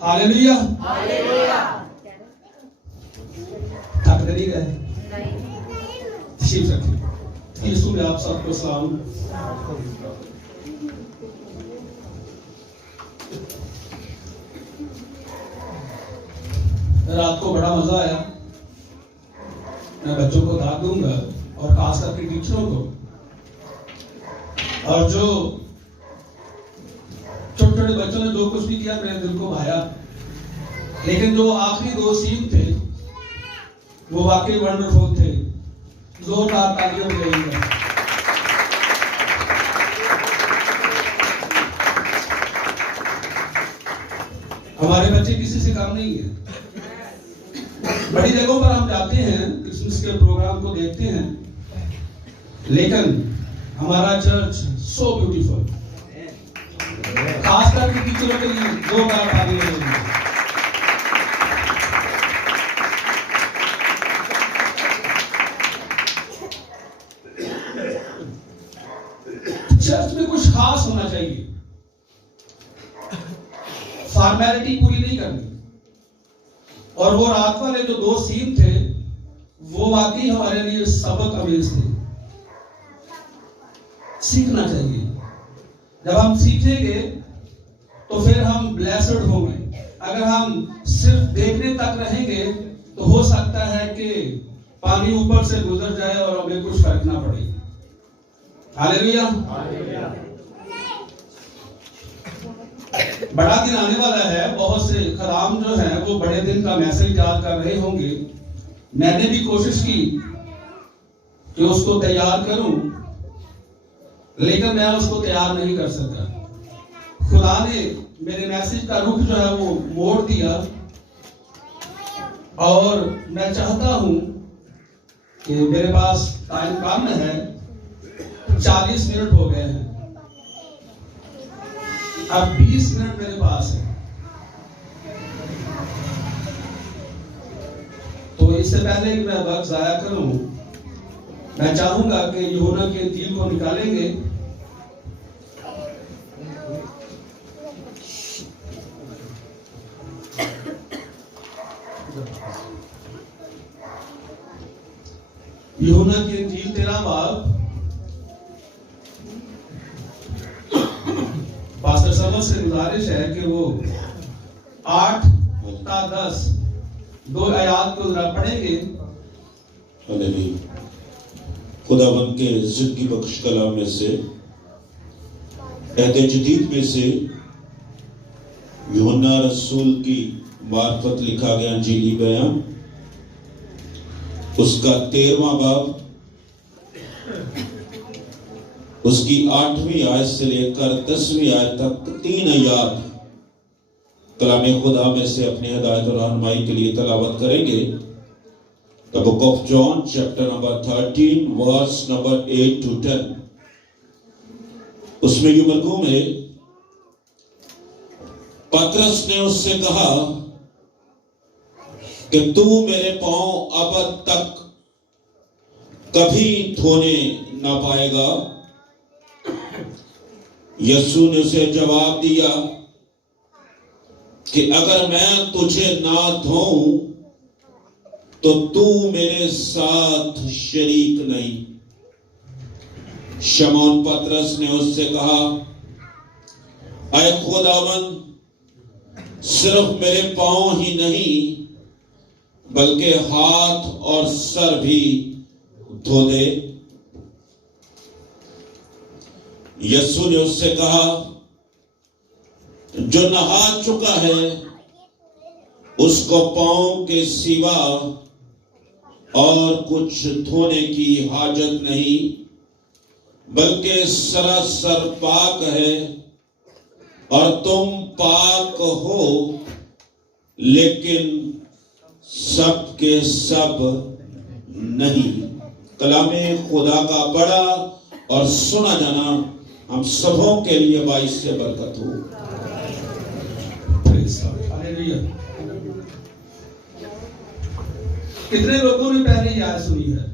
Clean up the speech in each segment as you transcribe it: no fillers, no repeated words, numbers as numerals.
Hallelujah. थक नहीं गए? ठीक रखिए। यीशु में आप सबको सलाम। रात को बड़ा मजा आया। मैं बच्चों को दाद दूंगा और खास करके टीचरों को, और जो छोटे छोटे बच्चों ने जो कुछ भी किया मेरे दिल को भाया। लेकिन जो आखिरी 2 सीन थे वो वाकई वंडरफुल थे। जोरदार तालियां बजाइएगा। हमारे बच्चे किसी से कम नहीं है। बड़ी जगहों पर हम जाते हैं, क्रिसमस के प्रोग्राम को देखते हैं, लेकिन हमारा चर्च सो ब्यूटीफुल। खास करके टीचरों के लिए जोरदार तालियां बजाइए। चर्च में कुछ खास होना चाहिए, फॉर्मेलिटी पूरी नहीं करनी। और वो रात वाले जो 2 सीन थे वो वाकई हमारे लिए सबक अमेज थे। सीखना चाहिए। जब हम सीखेंगे तो फिर हम ब्लेस्ड होंगे। अगर हम सिर्फ देखने तक रहेंगे तो हो सकता है कि पानी ऊपर से गुजर जाए और हमें कुछ फर्क ना पड़े। हालेलुया। बड़ा दिन आने वाला है। बहुत से खराम जो है वो बड़े दिन का मैसेज याद कर रहे होंगे। मैंने भी कोशिश की कि उसको तैयार करूं, लेकिन मैं उसको तैयार नहीं कर सका। खुदा ने मेरे मैसेज का रुख जो है वो मोड़ दिया, और मैं चाहता हूं कि मेरे पास टाइम कम है, 40 मिनट हो गए हैं, अब 20 मिनट मेरे पास है। तो इससे पहले कि मैं वक्त जाया करूं, मैं चाहूंगा कि यूहन्ना के इंजील को निकालेंगे। यूहन्ना की इंजील 13 बाब। पास्टर समझ से गुजारिश है कि वो 8-10 2 आयात को जरा पढ़ेंगे। हालेलुया। खुदावंद के जिंदगी बख्श कलाम में से, अहद जदीद में से यूहन्ना रसूल की मार्फत लिखा गया इंजीली बयान, उसका 13वां बाब, उसकी 8वीं आयत से लेकर 10वीं आयत तक 3 आयत कलाम खुदा में से अपनी हिदायत और रहनुमाई के लिए तलावत करेंगे। The book of John, chapter number 13, verse number 8 to 10. उसमें यूं मरगूम है, पतरस ने उससे कहा कि तू मेरे पांव अब तक कभी धोने ना पाएगा। यीशु ने उसे जवाब दिया कि अगर मैं तुझे ना धोऊं तो तू मेरे साथ शरीक नहीं। शमौन पतरस ने उससे कहा, ऐ खुदावंद, सिर्फ मेरे पांव ही नहीं बल्कि हाथ और सर भी धो दे। यीशु ने उससे कहा, जो नहा चुका है उसको पांव के सिवा और कुछ धोने की हाजत नहीं, बल्कि सरासर पाक है। और तुम पाक हो, लेकिन सब के सब नहीं। कलामे खुदा का बड़ा और सुना जाना हम सबों के लिए बाइस से बरकत हो। कितने लोगों ने पहले ये आयत सुनी है?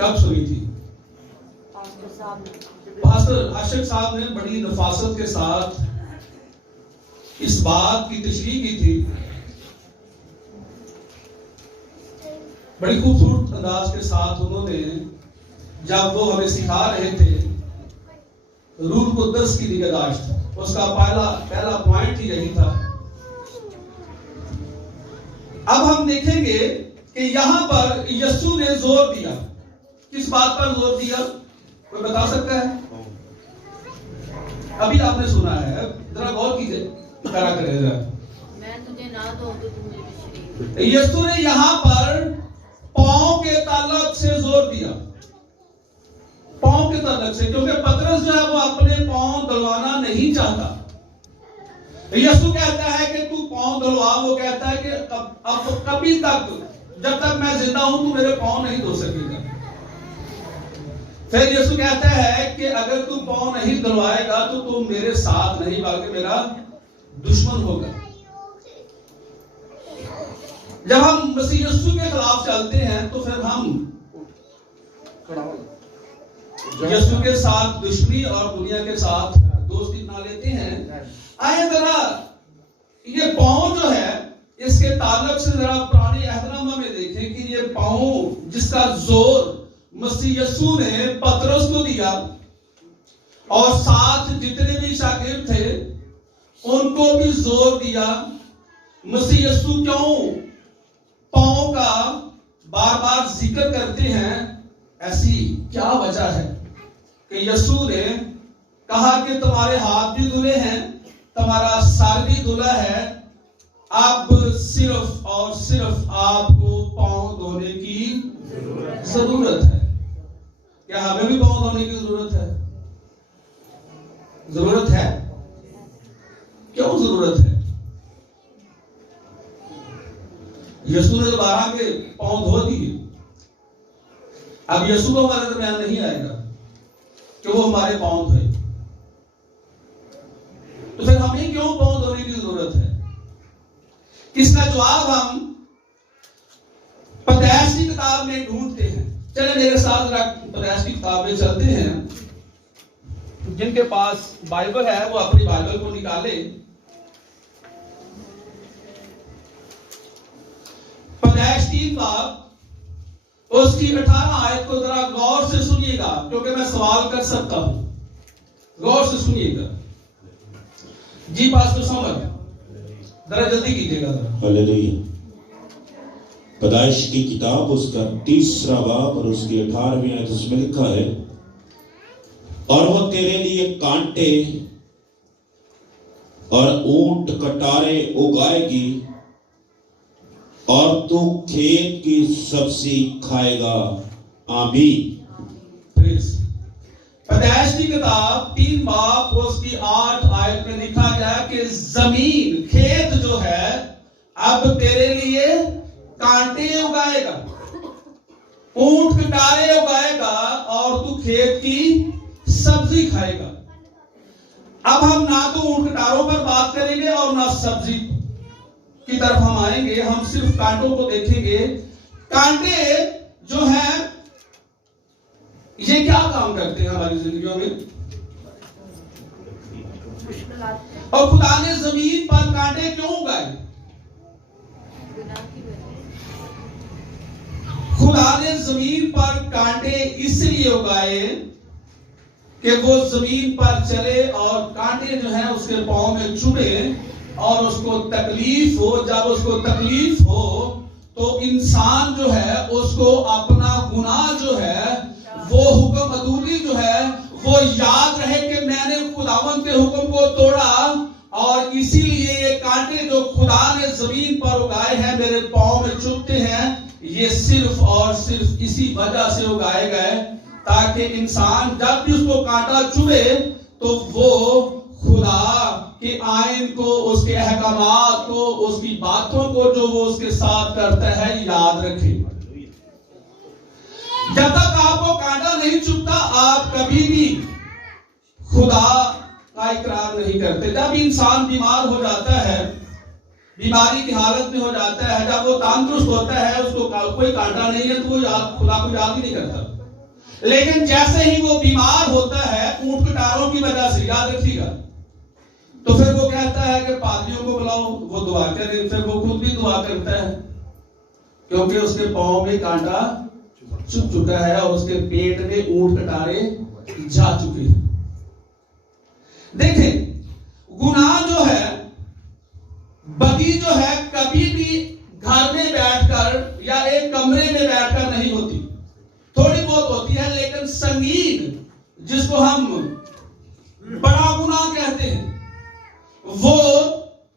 कब सुनी थी? पास्टर आशिक साहब ने बड़ी नफासत के साथ इस बात की तशरीह की थी। बड़ी खूबसूरत अंदाज के साथ उन्होंने, जब वो हमें सिखा रहे थे रूह कुद्दस की निगहदाश्त, उसका पहला पॉइंट ही यही था। अब हम देखेंगे कि यहां पर यीशु ने जोर दिया। किस बात पर जोर दिया, कोई बता सकता है? अभी आपने सुना है, जरा गौर कीजिए, करा करें जरा। मैं तुझे ना दूं तो तू मुझे बिछड़ेगी। यीशु ने यहां पर पांव के ताल्लुक से जोर दिया, पांव के ताल्लुक से, क्योंकि पतरस जो है वो अपने पांव दलवाना नहीं चाहता। यीशु कहता है कि तू पांव दलवा, वो कहता है कि अब कभी तक, जब तक मैं जिंदा हूं तू मेरे पांव नहीं धो सकेगा। फिर यीशु कहता है कि अगर तू पांव नहीं दलवाएगा तो तू मेरे साथ नहीं बल्कि मेरा दुश्मन होगा। जब हम मसीह यीशु के खिलाफ चलते हैं तो फिर हम यीशु के साथ दुश्मनी और दुनिया के साथ दोस्ती बना लेते हैं। आइए जरा ये पांव जो है, इसके ताल्लुक से जरा पुराने अहदनामा में देखें कि ये पांव जिसका जोर मसीह यीशु ने पतरस को दिया और साथ जितने भी शागिर्द थे उनको भी जोर दिया। मसीह यीशु क्यों पांव का बार बार जिक्र करते हैं, ऐसी क्या वजह है कि यीशु ने कहा कि तुम्हारे हाथ भी धुले हैं, तुम्हारा सर भी धुला है, अब सिर्फ और सिर्फ आपको पांव धोने की जरूरत है। क्या हमें भी पांव धोने की जरूरत है? जरूरत है। क्यों जरूरत है? यीशु ने दोबारा के पांव धो दिए। अब यीशु को हमारे दरमियान नहीं आएगा कि वो हमारे पांव धोए, तो फिर हमें क्यों पांव धोने की जरूरत है? इसका जवाब हम पैदाइश की किताब में ढूंढते हैं। चले मेरे साथ पैदाइश की किताब में चलते हैं। जिनके पास बाइबल है वो अपनी बाइबल को निकाले। पैदाइश 3 बाब उसकी 18 आयत को जरा गौर से सुनिएगा, क्योंकि मैं सवाल कर सकता हूं। गौर से सुनिएगा जी। पास तो समझ, जरा जल्दी कीजिएगा। हालेलुया। पैदाइश की किताब उसका 3रा बाब और उसकी 18वीं आयत उसमें लिखा है, और वो तेरे लिए कांटे और ऊंट कटारे उगाएगी और तू खेत की सब्जी खाएगा। आमीन। पैदाइश की किताब 3 बाब उसकी 8 आयत में लिखा गया कि जमीन, खेत जो है अब तेरे लिए कांटे उगाएगा, ऊंट कटारे उगाएगा और तू खेत की सब्जी खाएगा। अब हम ना तो ऊंट कटारों पर बात करेंगे और ना सब्जी की तरफ हम आएंगे, हम सिर्फ कांटों को देखेंगे। कांटे जो है ये क्या काम करते हैं हमारी जिंदगियों में? और खुदा ने जमीन पर कांटे क्यों उगाए? खुदा ने जमीन पर कांटे इसलिए उगाए कि वो जमीन पर चले और कांटे जो है उसके पांव में चुभे और उसको तकलीफ हो। जब उसको तकलीफ हो तो इंसान जो है उसको अपना गुनाह जो है, वो हुक्म अदूली जो है वो याद रहे कि मैंने खुदावंद के हुक्म को तोड़ा, और इसीलिए ये कांटे जो खुदा ने जमीन पर उगाए हैं मेरे पांव में चुभते हैं। ये सिर्फ और सिर्फ इसी वजह से उगाए गए ताकि इंसान जब भी उसको कांटा चुभे तो वो खुदा के आयन को, उसके अहकामात को, उसकी बातों को जो वो उसके साथ करता है याद रखे। जब तक आपको कांटा नहीं चुभता आप कभी भी खुदा का इकरार नहीं करते। जब इंसान बीमार हो जाता है, बीमारी की हालत में हो जाता है, जब वो तंदुरुस्त होता है, उसको कोई कांटा नहीं है तो वो खुदा को याद ही नहीं करता। लेकिन जैसे ही वो बीमार होता है ऊंट कटारों की वजह से, याद रखिएगा, तो फिर वो कहता है कि पादरियों को बुलाओ, वो दुआ करें, फिर वो खुद भी दुआ करता है क्योंकि उसके पांव में कांटा चुभ चुका है और उसके पेट में ऊंट कटारे जा चुके हैं। देखें, गुनाह जो है, बदी जो है, कभी भी घर में बैठकर या एक कमरे में बैठकर नहीं होती, थोड़ी बहुत होती है, लेकिन संगीन जिसको हम बड़ा गुनाह कहते हैं वो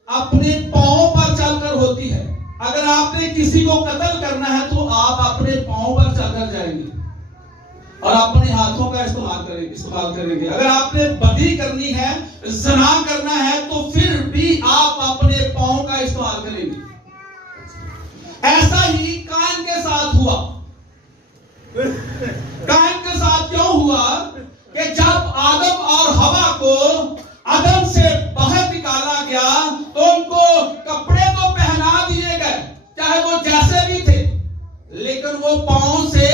अपने पांव पर चलकर होती है। अगर आपने किसी को कत्ल करना है तो आप अपने पांव पर चलकर जाएंगे और अपने हाथों का इस्तेमाल करेंगे। अगर आपने बदी करनी है, ज़ना करना है, तो फिर भी आप अपने पांव का इस्तेमाल करेंगे। ऐसा ही कायन के साथ हुआ। कायन के साथ क्यों हुआ कि जब आदम और हवा को अदन से बाहर निकाला गया तो उनको कपड़े तो पहना दिए गए, चाहे वो जैसे भी थे, लेकिन वो पांव से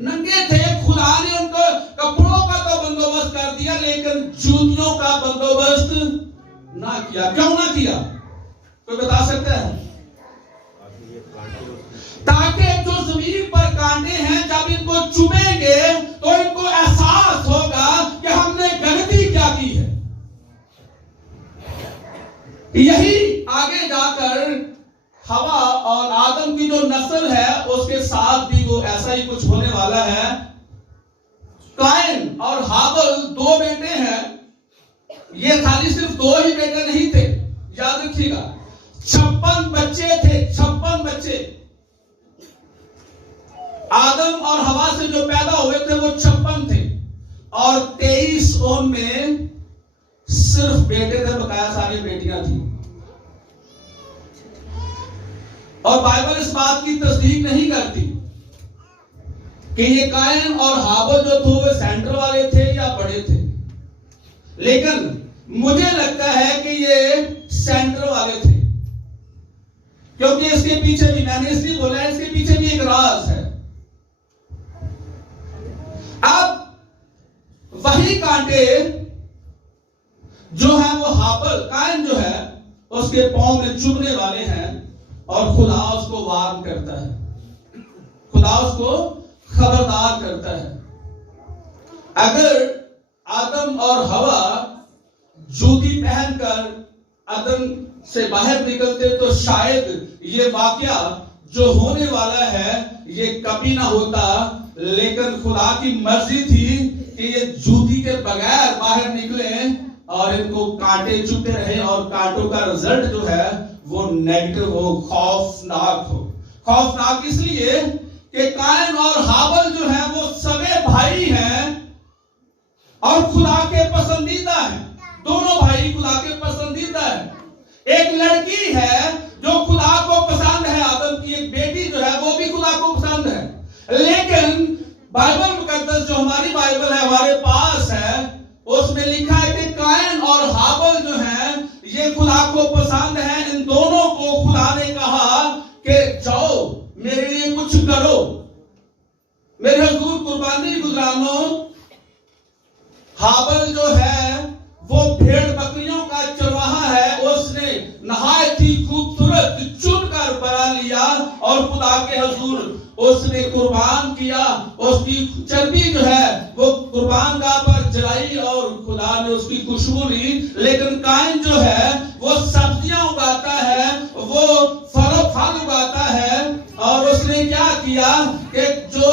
नंगे थे। खुदा ने उनको कपड़ों का तो बंदोबस्त कर दिया, लेकिन जूतियों का बंदोबस्त ना किया। क्यों ना किया, कोई बता सकता है? ताकि जो जमीन पर कांटे हैं, जब इनको चुभेंगे तो इनको एहसास होगा कि हमने गलती क्या की है। यही आगे जाकर हवा और आदम की जो नस्ल है उसके साथ भी वो ऐसा ही कुछ होने वाला है। कायन और हाबल दो बेटे हैं। ये खाली सिर्फ दो ही बेटे नहीं थे, याद रखिएगा, 56 बच्चे थे। 56 बच्चे आदम और हवा से जो पैदा हुए थे वो 56 थे और 23 उनमें सिर्फ बेटे थे, बकाया सारी बेटियां थी। और बाइबल इस बात की तस्दीक नहीं करती कि ये कायन और हाबल जो थे वो सेंटर वाले थे या बड़े थे, लेकिन मुझे लगता है कि ये सेंटर वाले थे, क्योंकि इसके पीछे भी, मैंने इसलिए बोला है, इसके पीछे भी एक राज है। अब वही कांटे जो है वो हाबल, कायन जो है उसके पांव में चुभने वाले हैं और खुदा उसको वार्न करता है, खुदा उसको खबरदार करता है। अगर आदम और हवा जूती पहनकर अदन से बाहर निकलते तो शायद ये वाकया जो होने वाला है ये कभी ना होता, लेकिन खुदा की मर्जी थी कि ये जूती के बगैर बाहर निकले और इनको कांटे चुभते रहे और कांटों का रिजल्ट जो है वो नेगेटिव हो, खौफनाक हो। खौफनाक इसलिए कि कायन और हाबल जो है वो सगे भाई हैं और खुदा के पसंदीदा हैं। दोनों भाई खुदा के पसंदीदा हैं। एक लड़की है जो खुदा को पसंद है, आदम की एक बेटी जो है वो भी खुदा को पसंद है, लेकिन बाइबल मुकद्दस जो हमारी बाइबल है हमारे पास है, उसमें लिखा है कि कायन और हाबल जो है ये खुदा को पसंद है। इन दोनों को खुदा ने कहा कि जाओ मेरे लिए कुछ करो, मेरे हुजूर कुर्बानी गुजरानो। हाबल जो है वो भेड़ बकरियों का चरवाहा है, उसने नहायत ही खूबसूरत चुनकर बना लिया और खुदा के हुजूर उसने कुर्बान किया। उसकी चर्बी जो है वो कुर्बान गाह पर जलाई और खुदा ने उसकी खुशबू ली। लेकिन कायन जो है वो सब्जियां उगाता है, वो फल उगाता है और उसने क्या किया कि जो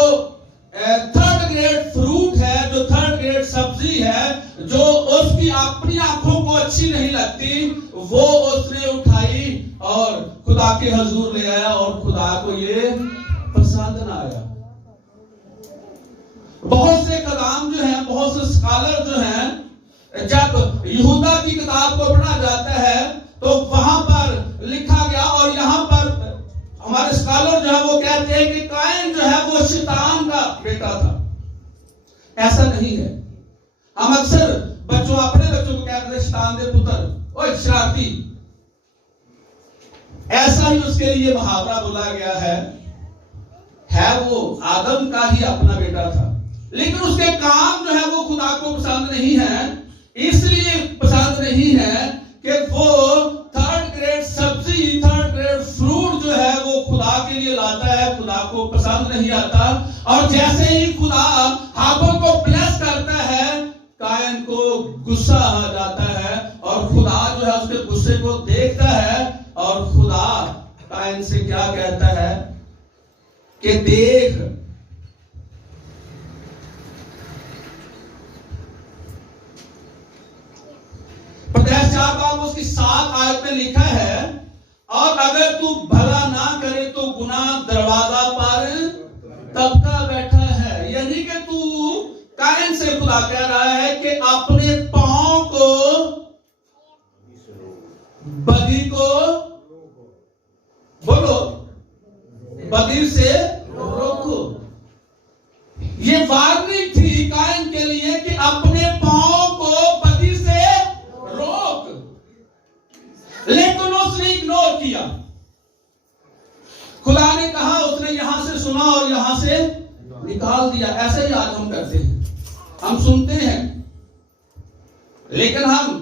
थर्ड ग्रेड फ्रूट है, जो थर्ड ग्रेड सब्जी है, जो उसकी अपनी आंखों को अच्छी नहीं लगती, वो उसने उठाई और खुदा के हुजूर ले आया और खुदा को ये पसंद ना आया। बहुत से कलाम जो हैं, बहुत से स्कॉलर जो हैं, जब यहूदा की किताब को पढ़ा जाता है तो वहां पर लिखा गया और यहां पर हमारे स्कॉलर जो है वो कहते हैं कि कायन जो है वो शैतान का बेटा था। ऐसा नहीं है। हम अक्सर अपने बच्चों को कहते हैं शैतान दे पुत्र, ओए शरारती। ऐसा ही उसके लिए मुहावरा बोला गया है वो आदम का ही अपना बेटा था, लेकिन उसके काम जो है वो खुदा को पसंद नहीं है। इसलिए पसंद नहीं है कि वो और जैसे ही खुदा हाबिल को ब्लेस करता है, कायन को गुस्सा आ जाता है और खुदा जो है उसके गुस्से को देखता है और खुदा कायन से क्या कहता है कि देख, पैदाइश 4 बाब उसकी 7 आयत में लिखा है, और अगर तू भला ना करे तो गुनाह दरवाजा पर तबका बैठा है। यानी कि तू, कायन से खुदा कह रहा है कि अपने पांव को, बदी को, बोलो, बदी से रोको। ये वार्निंग थी कायन के लिए कि अपने पांव को बदी से रोक, लेकिन उसने इग्नोर किया। खुदा ने कहा, उसने यहां से सुना और यहां से निकाल दिया। ऐसे ही आज हम करते हैं, हम सुनते हैं लेकिन हम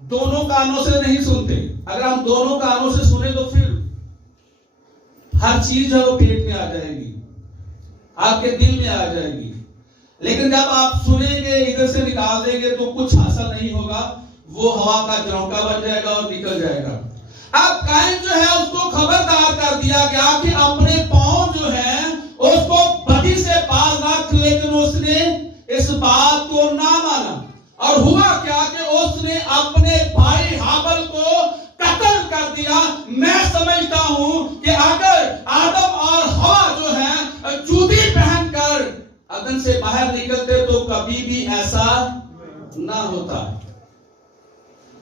दोनों कानों से नहीं सुनते। अगर हम दोनों कानों से सुने तो फिर हर चीज है वो पेट में आ जाएगी, आपके दिल में आ जाएगी। लेकिन जब आप सुनेंगे, इधर से निकाल देंगे तो कुछ हासिल नहीं होगा, वो हवा का झोंका बन जाएगा और निकल जाएगा। अब कायन जो है उसको खबरदार कर दिया गया कि अपने पांव जो है उसको बदी से बाज रख, लेकिन उसने इस बात को ना माना। और हुआ क्या कि उसने अपने भाई हाबिल को कत्ल कर दिया। मैं समझता हूं कि अगर आदम और हवा जो है जूती पहनकर अदन से बाहर निकलते तो कभी भी ऐसा ना होता,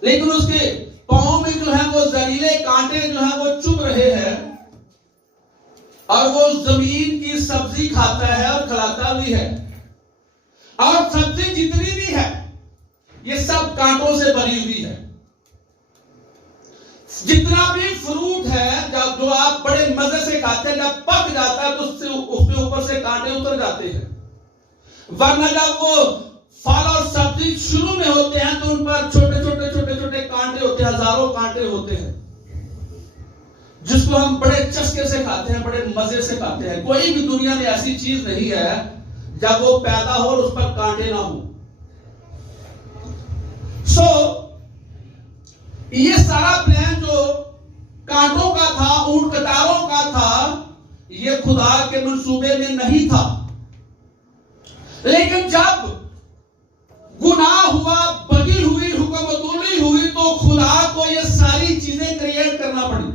लेकिन उसके पांव में जो है वो जहरीले कांटे जो है वो चुभ रहे हैं और वो जमीन की सब्जी खाता है और खिलाता भी है। और सब्जी जितनी भी है ये सब कांटों से भरी हुई है। जितना भी फ्रूट है जो आप बड़े मजे से खाते हैं, जब पक जाता है तो उसके ऊपर से कांटे उतर जाते हैं। वरना जब वो फल और सब्जी शुरू में होते हैं तो उन पर छोटे छोटे कांटे होते हैं, हजारों कांटे होते हैं, जिसको हम बड़े चस्के से खाते हैं, बड़े मजे से खाते हैं। कोई भी दुनिया में ऐसी चीज नहीं है जब वो पैदा हो और उस पर कांटे ना हो। ये सारा प्लान जो कांटों का था, ऊंट कटारों का था, ये खुदा के मंसूबे में नहीं था। लेकिन जब गुनाह हुआ, बगी हुई, हुक्मतुल्ली हुई, तो खुदा को ये सारी चीजें क्रिएट करना पड़ी।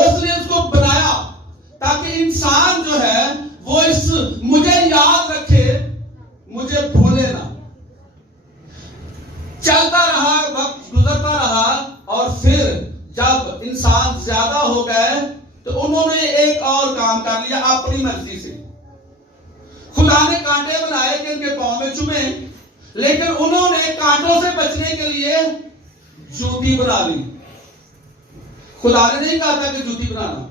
उसने उसको बनाया ताकि इंसान जो है वो इस मुझे याद रखे, मुझे भूले ना। चलता रहा, वक्त गुजरता रहा, और फिर जब इंसान ज्यादा हो गए तो उन्होंने एक और काम कर लिया अपनी मर्जी से। खुदा ने कांटे बनाए कि उनके पांव में चुभे, लेकिन उन्होंने कांटों से बचने के लिए जूती बना ली। खुदा ने नहीं कहा था कि जूती बनाना।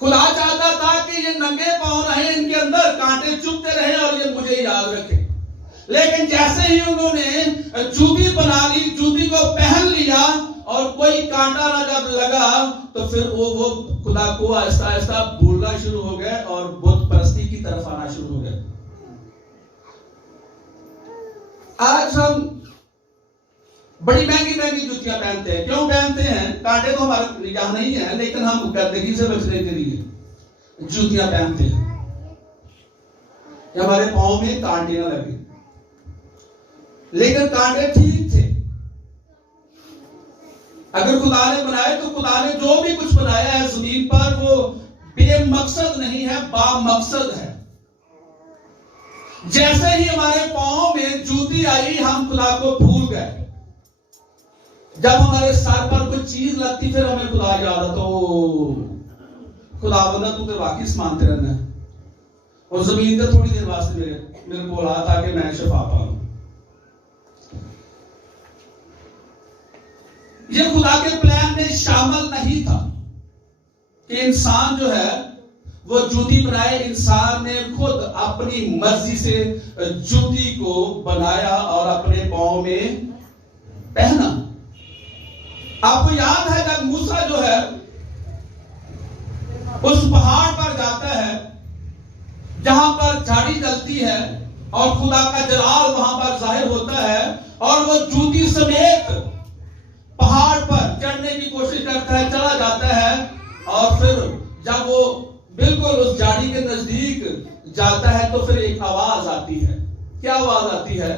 खुदा चाहता था कि ये नंगे पांव रहे, इनके अंदर कांटे चुभते रहे और ये मुझे याद रखे। लेकिन जैसे ही उन्होंने जूती बना ली, जूती को पहन लिया और कोई कांटा ना जब लगा तो फिर वो खुदा को आहिस्ता आहिस्ता भूलना शुरू हो गए और बुत परस्ती की तरफ आना शुरू हो गए। आज हम बड़ी महंगी महंगी जूतियां पहनते हैं। क्यों पहनते हैं? कांटे तो हमारे यहाँ नहीं है, लेकिन हम गंदगी से बचने के लिए जूतियां पहनते हैं, हमारे पांव में कांटे ना लगे। लेकिन कांटे ठीक थे। अगर खुदा ने बनाए तो खुदा ने जो भी कुछ बनाया है जमीन पर वो बेमकसद नहीं है, बामकसद है। जैसे ही हमारे पांव में जूती आई, हम खुदा को भूल गए। जब हमारे सर पर कोई चीज लगती फिर हमें खुदा याद आता, तो खुदा बंदा तू तो वाकिफ मानते रहना है। और जमीन पे थोड़ी देर वास्ते मेरे को रहा था कि मैं शफा पाऊं। ये खुदा के प्लान में शामिल नहीं था कि इंसान जो है वो जूती बनाए। इंसान ने खुद अपनी मर्जी से जूती को बनाया और अपने पांव में पहना। आपको याद है जब मूसा जो है उस पहाड़ पर जाता है जहां झाड़ी जलती है और खुदा का जलाल वहां पर जाहिर होता है और वो जूती समेत पहाड़ पर चढ़ने की कोशिश करता है, चला जाता है और फिर जब वो बिल्कुल उस झाड़ी के नजदीक जाता है तो फिर एक आवाज आती है। क्या आवाज आती है?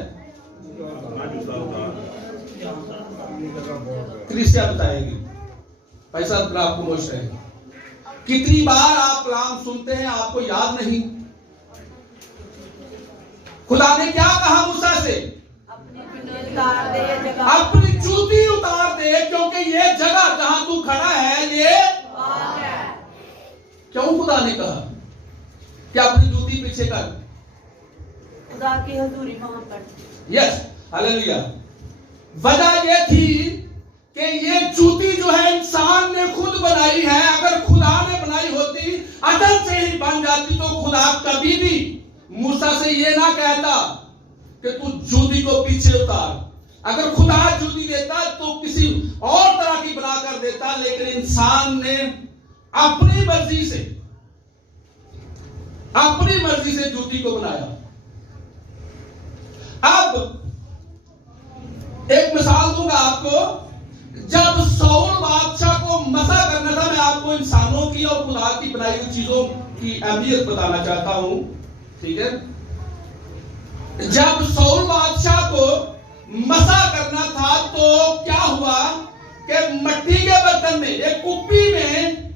क्रिस्टिया बताएगी। भाई साहब आपको मोश है, कितनी बार आप कलाम सुनते हैं आपको याद नहीं? खुदा ने क्या कहा मूसा से? अपनी जूती उतार दे, क्योंकि ये जगह जहां तू खड़ा है ये क्यों खुदा ने कहा कि अपनी जूती पीछे कर? खुदा की हजूरी वहां पर। Yes, hallelujah. वजह यह थी कि ये जूती जो है इंसान ने खुद बनाई है। अगर खुदा ने बनाई होती, अदल से ही बन जाती, तो खुदा कभी भी मूसा से ये ना कहता कि तू जूती को पीछे उतार। अगर खुदा जूती देता तो किसी और तरह की बना कर देता, लेकिन इंसान ने अपनी मर्जी से जूती को बनाया। अब एक मिसाल दूंगा आपको। जब सौल बादशाह को मसा करना था, मैं आपको इंसानों की और खुदा की बनाई हुई चीजों की अहमियत बताना चाहता हूं, ठीक है? जब सौल बादशाह को मसा करना था तो क्या हुआ कि मट्टी के बर्तन में, एक कुप्पी में,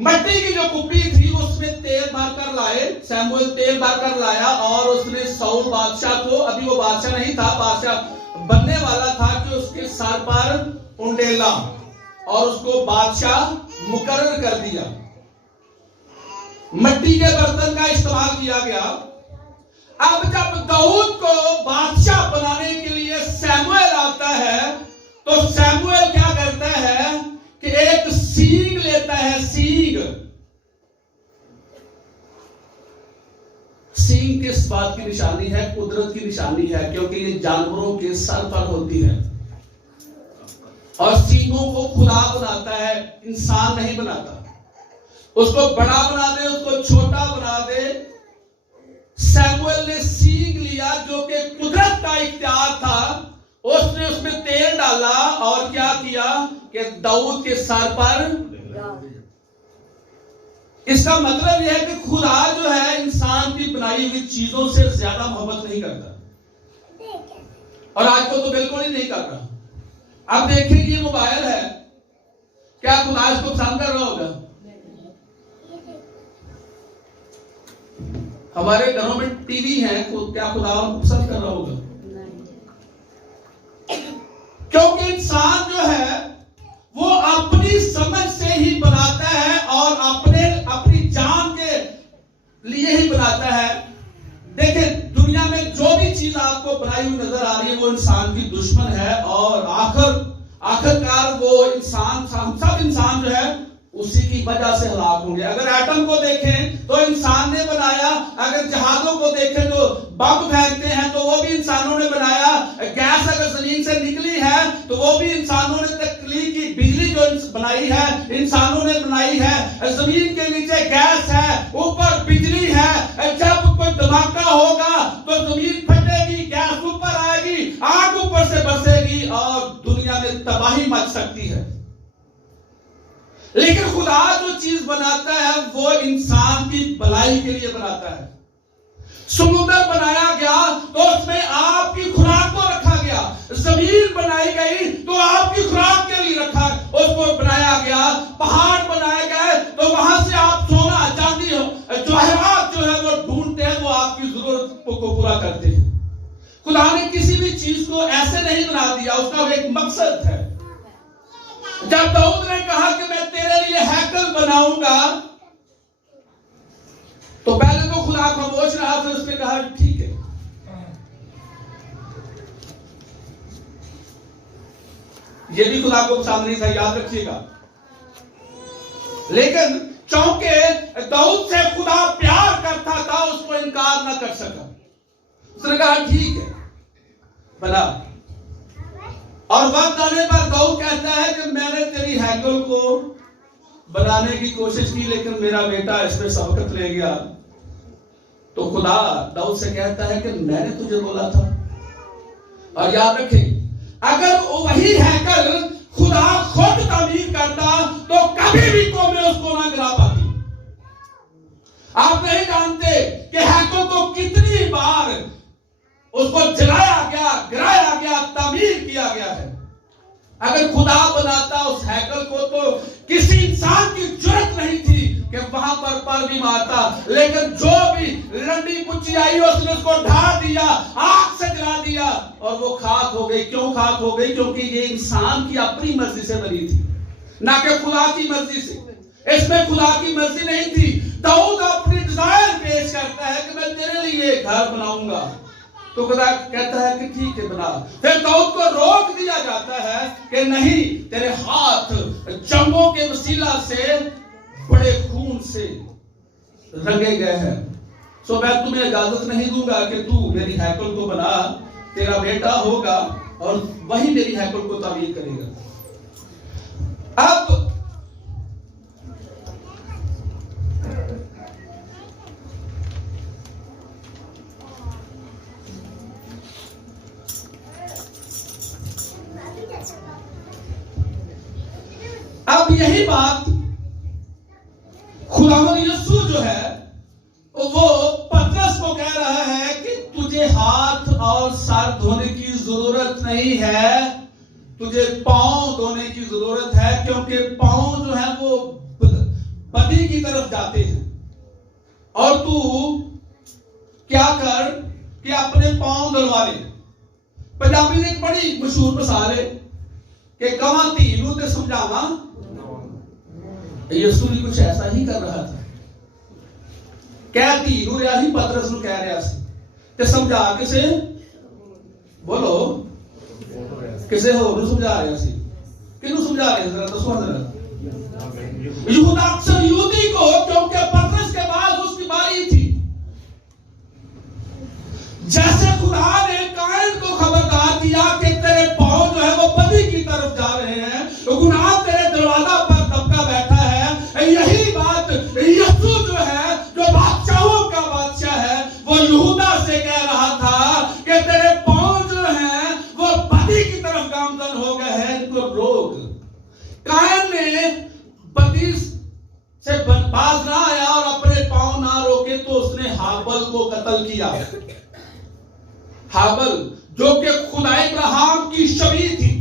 मट्टी की जो कुप्पी थी उसमें तेल भरकर लाए। सैमुएल तेल भरकर लाया और उसने सौल बादशाह को, अभी वो बादशाह नहीं था, बादशाह बनने वाला था, कि उसके सर पर उंडेला और उसको बादशाह मुकर्रर कर दिया। मट्टी के बर्तन का इस्तेमाल किया गया। अब जब दाऊद को बादशाह बनाने के लिए सैमुएल आता है तो सैमुएल क्या करता है कि एक सींग लेता है। सींग किस बात की निशानी है? कुदरत की निशानी है, क्योंकि ये जानवरों के सर पर होती है और सींगों को खुदा बनाता है, इंसान नहीं बनाता। उसको बड़ा बना दे, उसको छोटा बना दे। सैमुएल ने सींग लिया जो कि कुदरत का इख्तियार था, उसने उसमें तेल डाला और क्या किया कि दाऊद के सर पर। इसका मतलब यह है कि खुदा जो है इंसान की बनाई हुई चीजों से ज्यादा मोहब्बत नहीं करता, और आज को तो बिल्कुल ही नहीं कर रहा। अब देखिए ये मोबाइल है, क्या खुदा इसको पसंद कर रहा होगा? हमारे घरों में टीवी है, क्या खुदा पसंद कर रहा होगा? क्योंकि इंसान जो है वो अपनी समझ से ही बनाता है और अपनी जान के लिए ही बनाता है। देखिए दुनिया में जो भी चीज आपको बनाई हुई नजर आ रही है वो इंसान की दुश्मन है, और आखिरकार वो इंसान, हम सब इंसान जो है उसी की वजह से हलाक होंगे। अगर एटम को देखें तो इंसान ने बनाया, अगर जहाजों को देखें तो बम फेंकते हैं तो वो भी इंसानों ने बनाया, गैस अगर जमीन से निकली है तो वो भी इंसानों ने तख्लीक की, बिजली जो बनाई है इंसानों ने बनाई है। जमीन के नीचे गैस है, ऊपर बिजली है। जब कोई धमाका होगा तो जमीन फटेगी, गैस ऊपर आएगी, आग ऊपर से बरसेगी और दुनिया में तबाही मच सकती है। लेकिन खुदा जो चीज बनाता है वो इंसान की भलाई के लिए बनाता है। समुद्र बनाया गया तो उसमें आपकी खुराक को रखा गया। जमीन बनाई गई तो आपकी खुराक के लिए रखा, उसको बनाया गया। पहाड़ बनाए गए तो वहां से आप सोना, चांदी, जवाहरात जो है वो ढूंढते हैं, वो आपकी जरूरत को पूरा करते हैं। खुदा ने किसी भी चीज को ऐसे नहीं बना दिया, उसका एक मकसद है। जब दाऊद ने कहा कि मैं तेरे लिए हैकल बनाऊंगा तो पहले तो खुदा खामोश रहा, फिर उसने कहा ठीक है। ये भी खुदा को पसंद नहीं था, याद रखिएगा। लेकिन चौंके दाऊद से खुदा प्यार करता था, उसको इनकार ना कर सका। उसने कहा ठीक है बना। और वक्त आने पर दाऊद कहता है कि मैंने तेरी हैकल को बनाने की कोशिश की लेकिन मेरा बेटा इसमें सबकत ले गया। तो खुदा दाऊद से कहता है कि मैंने तुझे बोला था। और याद रखें, अगर वही हैकल खुदा खुद तामीर करता तो कभी भी कौमें उसको ना गिरा पाती। आप नहीं जानते कि हैकल को कितनी बार उसको जलाया गया, गिराया गया, तामीर किया गया है। अगर खुदा बनाता उस हैकल को तो किसी इंसान की जरूरत नहीं थी कि वहां पर भी मारता, लेकिन जो भी लंडी कुची आई उसने उसको ढा दिया, आग से जला दिया और वो खाक हो गई। क्यों खाक हो गई? क्योंकि ये इंसान की अपनी मर्जी से बनी थी, ना कि खुदा की मर्जी से। इसमें खुदा की मर्जी नहीं थी। दाऊद अपनी डिजायर पेश करता है कि मैं तेरे लिए घर बनाऊंगा, तो खुदा कहता है कि ठीक है बना। फिर दाऊद को रोक दिया जाता है कि नहीं, तेरे हाथ जंगों के वसीला से बड़े खून से रंगे गए हैं, सो मैं तुम्हें इजाजत नहीं दूंगा कि तू मेरी हैकल को बना। तेरा बेटा होगा और वही मेरी हैकल को तामीर करेगा। अब यही बात खुदावंद यीशु जो है वो पतरस को कह रहा है कि तुझे हाथ और सर धोने की जरूरत नहीं है, तुझे पांव धोने की जरूरत है, क्योंकि पांव जो है वो बदी की तरफ जाते हैं। और तू क्या कर कि अपने पांव धुलवा ले। पंजाबी में एक बड़ी मशहूर मिसाल है कि कवा धी नूं ते समझावा। यीशु भी कुछ ऐसा ही कर रहा था। कह धी नूं रहा ही, पतरस नूं कह रहा सी ते समझा किसे? बोलो, किसे होर नूं समझा रहा सी। किहनूं समझा रहा है? जरा दसो जरा। यहूदा अक्सर यहूदी को, क्योंकि पतरस के बाद उसकी बारी थी। जैसे खुदा ने कायन को खबरदार किया कि तेरे पांव जो है वो बदी की तरफ जा रहे हैं, तो गुनाह तेरे दरवाजा पर दबका बैठा है। यही बात यीशु जो है, जो बादशाहों का बादशाह है, वो यहूदा से कह रहा था कि तेरे पांव जो हैं वो बदी की तरफ गामजन हो गए हैं, इनको रोक। कायन ने बदी से बाज ना आया और अपने पांव ना रोके तो उसने हाबल को कत्ल किया। हाबल जो कि खुदा इब्राहिम की शबीह थी।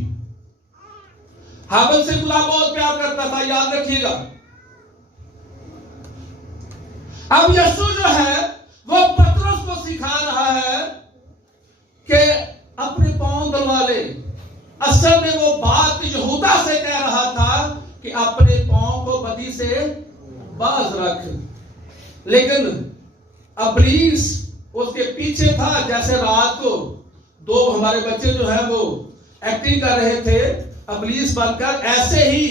हाबल से खुदा बहुत प्यार करता था, याद रखिएगा। अब यीशु जो है वो पतरस को सिखा रहा है कि अपने पांव धुलवा ले। असल में वो बात यहूदा से कह रहा था कि अपने पांव को बदी से बाज रख, लेकिन अबलीस उसके पीछे था। जैसे रात को दो हमारे बच्चे जो है वो एक्टिंग कर रहे थे अबलीस बनकर, ऐसे ही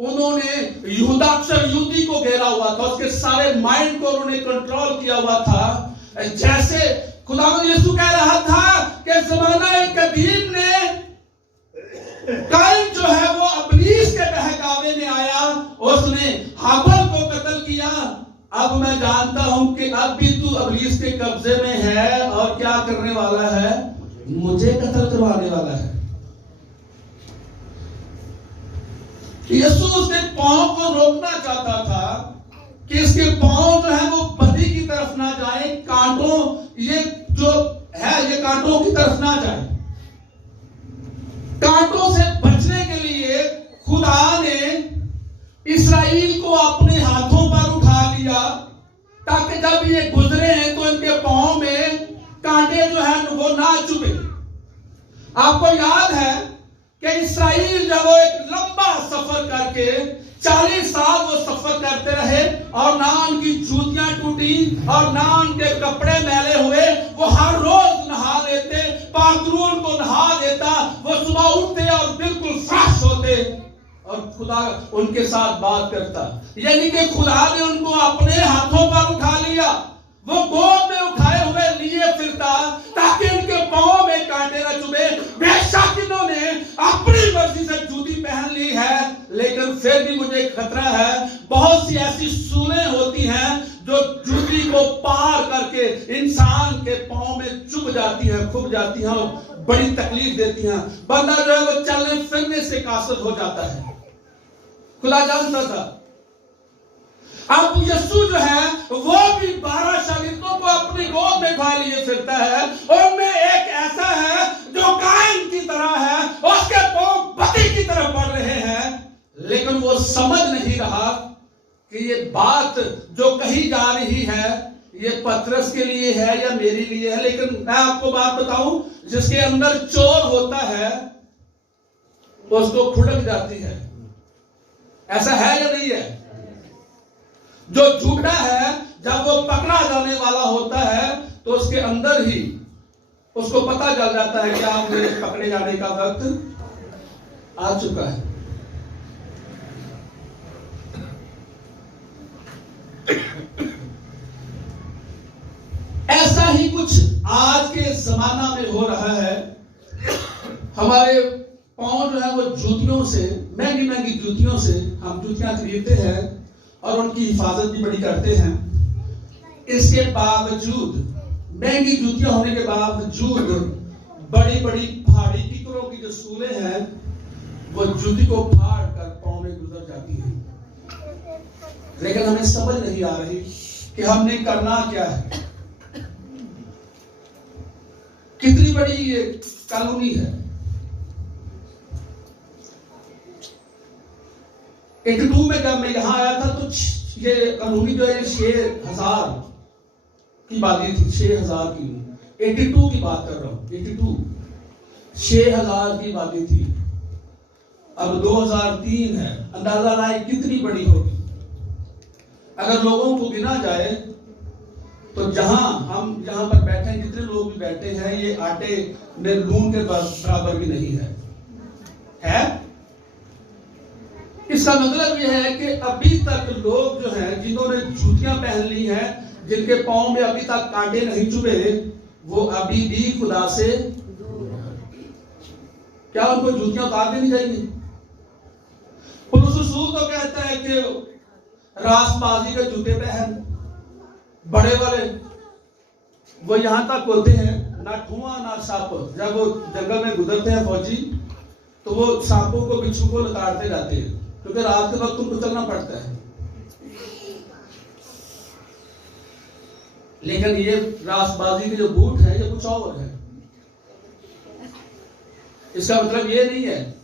उन्होंने यहूदा अक्सर यहूदी को घेरा हुआ था, उसके सारे माइंड को उन्होंने कंट्रोल किया हुआ था। जैसे खुदावंद यीशु कह रहा था कि ज़माना कदीम ने कायन जो है वो अबलीस के बहकावे में आया, उसने हाबल को कत्ल किया। अब मैं जानता हूं कि अब भी तू अबलीस के कब्जे में है और क्या करने वाला है? मुझे कत्ल करवाने वाला है। यीशु उसके पांव को रोकना चाहता था कि इसके पांव जो है वो बदी की तरफ ना जाए, कांटों ये जो है ये कांटों की तरफ ना जाए। कांटों से बचने के लिए खुदा ने इस्राएल को अपने हाथों पर उठा लिया, ताकि जब ये गुजरे हैं तो इनके पांव में कांटे जो है वो ना चुभे। आपको याद है कि इस्राएल जब वो एक लंबा सफर करके 40 साल वो सफर करते रहे और ना उनकी जूतियां टूटी और ना उनके कपड़े मैले हुए, वो हर रोज नहा लेते, पाकरून को नहा देता, वो सुबह उठते और बिल्कुल फ्रेश होते और खुदा उनके साथ बात करता। यानी कि खुदा ने उनको अपने हाथों पर उठा लिया, वो गोद में उठाए हुए लिए फिरता ताकि उनके पांव में कांटे न चुभे। बेशक इन्होंने अपनी मर्जी से जूती पहन ली है, लेकिन फिर भी मुझे खतरा है। बहुत सी ऐसी सूलें होती हैं जो जूती को पार करके छूट जाती हैं और बड़ी तकलीफ देती हैं। बंदा जो है वो चलने फिरने से कासिर हो जाता है। खुदा जानता था। अब यीशु जो है वो भी 12 शागिर्दों को अपनी गोद में उठा लिए फिरता है, और उनमें एक ऐसा है जो कायन की तरह है, उसके पांव बत्ती की तरह बढ़ रहे हैं, लेकिन वो समझ नहीं रहा कि ये बात जो कही जा रही है ये पतरस के लिए है या मेरे लिए है। लेकिन मैं आपको बात बताऊं, जिसके अंदर चोर होता है उसको खुड़क जाती है। ऐसा है या नहीं है? जो झूठा है जब वो पकड़ा जाने वाला होता है तो उसके अंदर ही उसको पता चल जाता है कि आप मेरे पकड़े जाने का वक्त आ चुका है। ऐसा ही कुछ आज के जमाना में हो रहा है। हमारे पांव जो है वो जूतियों से, महंगी महंगी जूतियों से हम जूतियां खरीदते हैं और उनकी हिफाजत भी बड़ी करते हैं। इसके बावजूद, महंगी जूतियां होने के बावजूद, बड़ी बड़ी पहाड़ी टिकरों की जो सूलें हैं वो जूती को फाड़ कर पांव में गुजर जाती हैं। लेकिन हमें समझ नहीं आ रही कि हमने करना क्या है। कितनी बड़ी ये कॉलोनी है। 82 में जब मैं यहां आया था तो ये कॉलोनी जो है 6000 की बात थी, 6000 की। 82 की बात कर रहा हूं, 82 6000 की बातें थी। अब 2003 है, अंदाजा लाए कितनी बड़ी होगी। अगर लोगों को गिना जाए तो जहां पर बैठे हैं, जितने लोग भी बैठे हैं, ये आटे में लून के बराबर भी नहीं है। इसका मतलब यह है कि अभी तक लोग जो हैं जिन्होंने जूतियां पहन ली हैं, जिनके पांव में अभी तक कांटे नहीं चुभे, वो अभी भी खुदा से क्या उनको जूतियां उतार देनी चाहिए? पुरुष रसूल तो कहता है कि रासबाजी के जूते पहन, बड़े वाले, वो यहां तक होते हैं, ना ठुआ ना सांप। जब वो जंगल में गुजरते हैं फौजी, तो वो सांपों को, बिच्छू को लताड़ते जाते हैं, क्योंकि रात के वक्त उनको चलना पड़ता है। लेकिन ये रासबाजी के जो बूट है ये कुछ और है। इसका मतलब ये नहीं है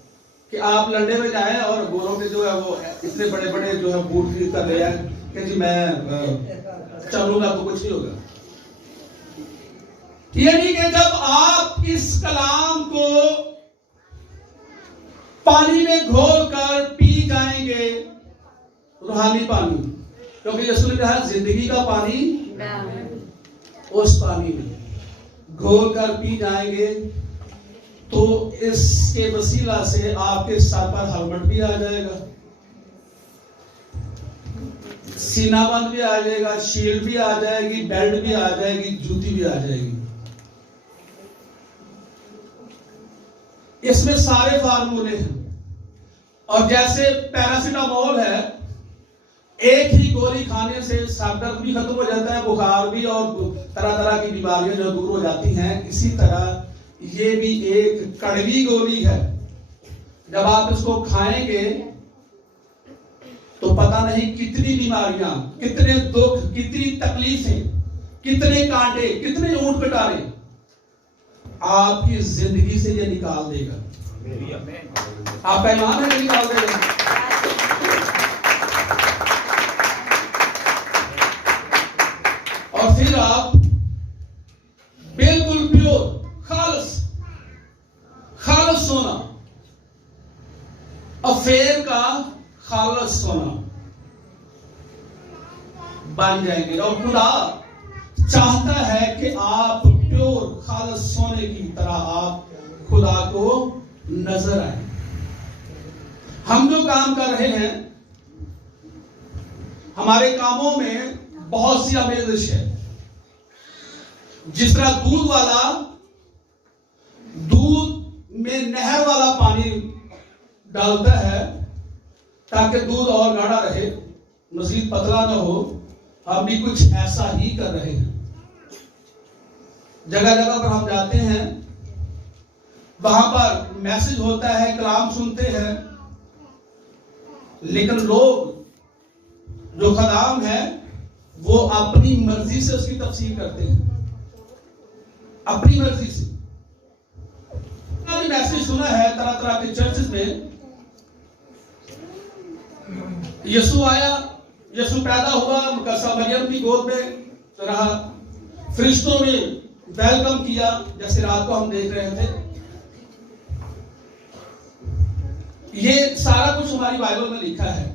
कि आप लंडे में जाएं और गोरों के जो है वो इतने बड़े बड़े जो है बूट खरीद कर ले आए कि जी मैं चलूंगा तो कुछ नहीं होगा। ये नहीं कि जब आप इस कलाम को पानी में घोल कर पी जाएंगे, रूहानी पानी, क्योंकि यीशु ने कहा जिंदगी का पानी उस पानी में घोल कर पी जाएंगे, तो इसके वसीला से आपके सर पर हेलमेट भी आ जाएगा, सीनाबंद भी आ जाएगा, शील्ड भी आ जाएगी, बेल्ट भी आ जाएगी, जूती भी आ जाएगी। इसमें सारे फार्मूले हैं। और जैसे पैरासिटामोल है, एक ही गोली खाने से सर दर्द भी खत्म हो जाता है, बुखार भी, और तरह तरह की बीमारियां जो दूर हो जाती हैं, इसी तरह ये भी एक कड़वी गोली है। जब आप इसको खाएंगे तो पता नहीं कितनी बीमारियां, कितने दुख, कितनी तकलीफें, कितने कांटे, कितने ऊंट कटारे आपकी जिंदगी से ये निकाल देगा। आपका ईमान है, निकाल देगा। और फिर आप बिल्कुल प्योर, खालस सोना, अफेर का खालस सोना बन जाएंगे। और खुदा चाहता है कि आप प्योर खालस सोने की तरह आप खुदा को नजर आए। हम जो काम कर रहे हैं, हमारे कामों में बहुत सी आमेजिश है। जिस तरह दूध में नहर वाला पानी डालता है ताकि दूध और गाढ़ा रहे, मजीद पतला ना हो, हम भी कुछ ऐसा ही कर रहे हैं। जगह जगह पर हम जाते हैं, वहां पर मैसेज होता है, कलाम सुनते हैं, लेकिन लोग जो खदाम है वो अपनी मर्जी से उसकी तफसीर करते हैं, अपनी मर्जी से। मैंने मैसेज सुना है तरह तरह के चर्चेस में, यीशु आया, यीशु पैदा हुआ, मुकद्दसा मरियम की गोद में रहा, फरिश्तों ने वेलकम किया, जैसे रात को हम देख रहे थे। ये सारा कुछ हमारी बाइबल में लिखा है,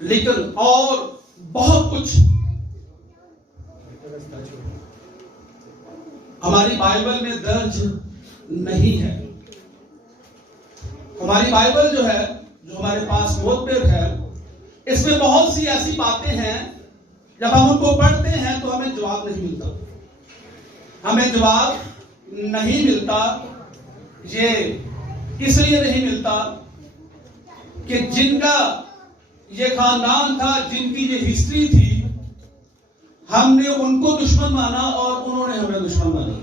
लेकिन और बहुत कुछ हमारी बाइबल में दर्ज नहीं है। हमारी बाइबल जो है, जो हमारे पास मुतबर है, इसमें बहुत सी ऐसी बातें हैं, जब हम उनको पढ़ते हैं तो हमें जवाब नहीं मिलता। हमें जवाब नहीं मिलता। ये इसलिए नहीं मिलता कि जिनका ये खानदान था, जिनकी ये हिस्ट्री थी, हमने उनको दुश्मन माना और उन्होंने हमें दुश्मन माना।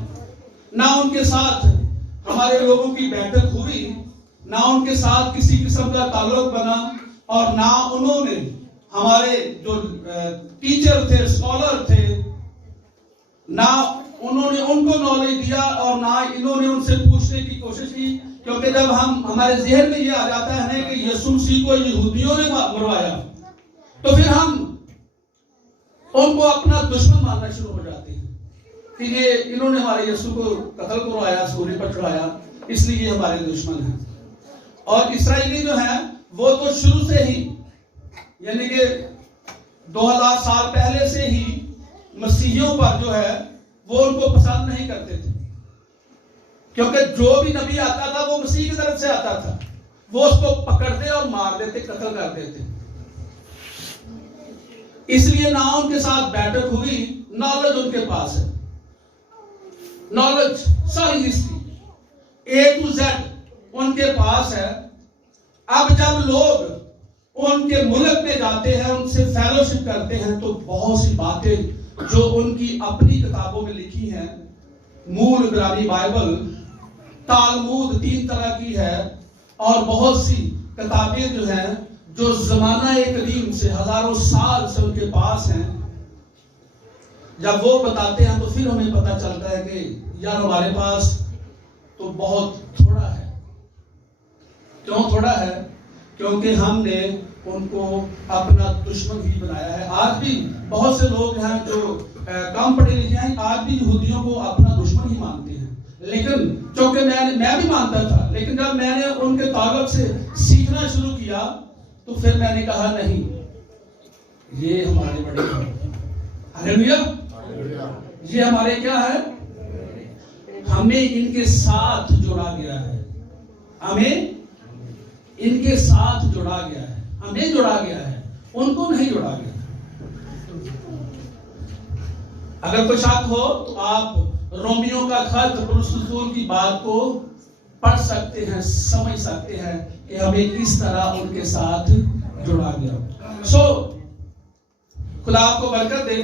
ना उनके साथ हमारे लोगों की बैठक हुई, ना उनके साथ किसी किस्म का ताल्लुक बना, और ना उन्होंने हमारे जो टीचर थे, स्कॉलर थे, ना उन्होंने उनको नॉलेज दिया, और ना इन्होंने उनसे पूछने की कोशिश की। क्योंकि जब हमारे ज़हन में ये आ जाता है कि यीशु मसीह को यहूदियों ने मरवाया, तो फिर हम उनको अपना दुश्मन मानना शुरू हो जाते हैं कि ये इन्होंने हमारे यीशु को कत्ल करवाया, सूली पर चढ़ाया, इसलिए ये हमारे दुश्मन हैं। और इस्राएली जो है वो तो शुरू से ही, यानी कि 2000 साल पहले से ही मसीहियों पर जो है वो उनको पसंद नहीं करते थे, क्योंकि जो भी नबी आता था वो मसीह की तरफ से आता था। वो उसको पकड़ते और मार देते, कत्ल कर देते। इसलिए ना उनके साथ बैठक हुई, नॉलेज उनके पास है, नॉलेज, सारी हिस्ट्री A to Z उनके पास है। अब जब लोग उनके मुल्क में जाते हैं, उनसे फेलोशिप करते हैं, तो बहुत सी बातें जो उनकी अपनी किताबों में लिखी हैं, मूल इब्रानी बाइबल, तालमूद 3 तरह की है, और बहुत सी किताबें जो हैं जो जमाना कदीम से, हजारों साल से उनके पास हैं, जब वो बताते हैं तो फिर हमें पता चलता है कि यार हमारे पास तो बहुत थोड़ा है। क्यों थोड़ा है? क्योंकि हमने उनको अपना दुश्मन ही बनाया है। आज भी बहुत से लोग हैं जो कम पढ़े लिखे हैं, आज भी यहूदियों को अपना दुश्मन ही मानते हैं। लेकिन क्योंकि मैं भी मानता था, लेकिन जब मैंने उनके ताल्लुक से सीखना शुरू किया तो फिर मैंने कहा नहीं, ये हमारे बड़े हैं। हालेलुया, ये हमारे क्या है? हमें इनके साथ जोड़ा गया है, हमें इनके साथ जोड़ा गया है, हमें जोड़ा गया है, उनको नहीं जोड़ा गया। अगर कोई शक हो तो आप रोमियो का खत पौलुस रसूल की बात को पढ़ सकते हैं, समझ सकते हैं कि हमें किस तरह उनके साथ जोड़ा गया। खुदा आपको बरकत दे।